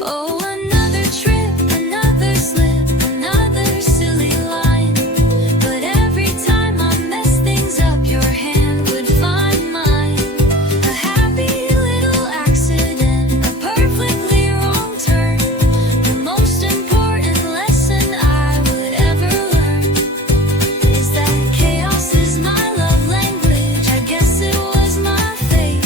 Oh, another trip, another slip, another silly line. But every time I mess things up, your hand would find mine. A happy little accident, a perfectly wrong turn. The most important lesson I would ever learn is that chaos is my love language. I guess it was my fate.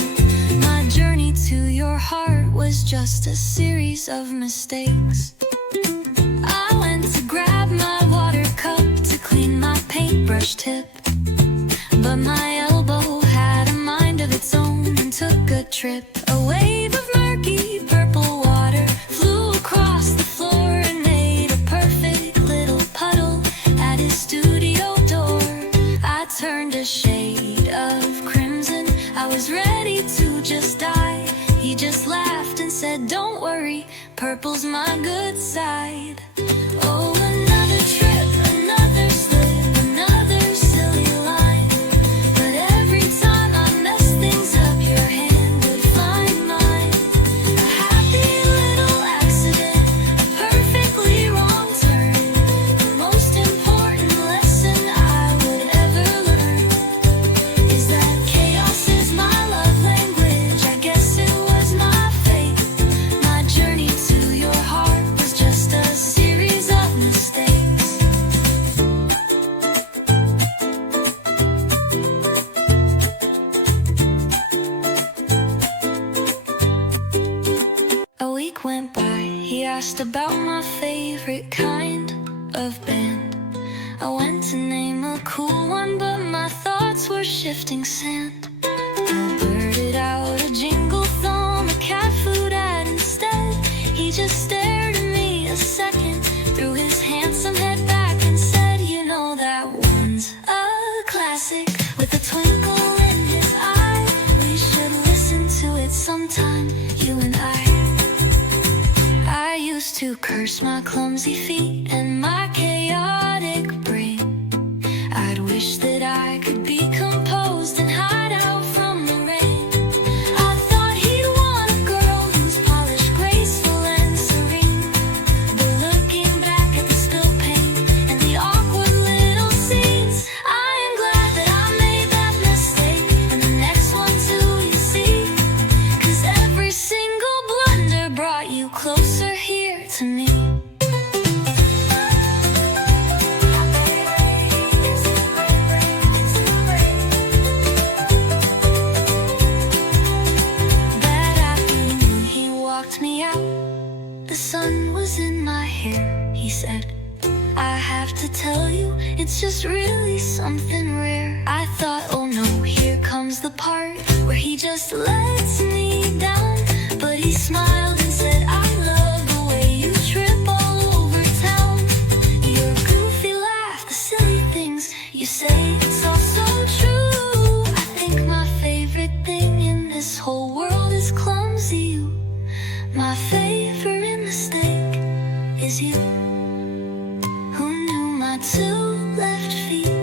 My journey to your heart was just a series of mistakes. I went to grab my water cup to clean my paintbrush tip, but my elbow had a mind of its own and took a trip. A wave of murky purple water flew across the floor and made a perfect little puddle at his studio door. I turned a shade of crimson. I was ready to just die. He just laughed and said, "Don't worry, purple's my good side." Oh, another trip, another slip, another silly line. But every time I mess things up, your hand would find mine. A happy little accident, a perfectly wrong turn. The most important lesson I would ever learn is that chaos is my love language. I guess it was my fate. My journey to your heart was just a series of mistakes. A week went by. He asked about my favorite kind of band. I went to name a cool one, but my thoughts were shifting sand. I blurted out a jingle thumb, a cat food ad instead. He just stared at me a second, threw his handsome head back and said, "You know that one's a classic," with a twinkle in his eye. "We should listen to it sometime, you and I." I used to curse my clumsy feet and my chaotic brain. I'd wish that I could be composed and hide out from the rain. I thought he'd want a girl who's polished, graceful, and serene. But looking back at the spill paint and the awkward little scenes, I am glad that I made that mistake, and the next one too, you see. 'Cause every single blunder brought you closer here to me. That afternoon he walked me out. The sun was in my hair. He said, "I have to tell you, it's just really something rare." I thought, oh no, here comes the part where he just lets me down. But he smiled and said, "I love the way you trip all over town. Your goofy laugh, the silly things you say, it's all so true. I think my favorite thing in this whole world is clumsy you. My favorite mistake is you. Who knew my two left feet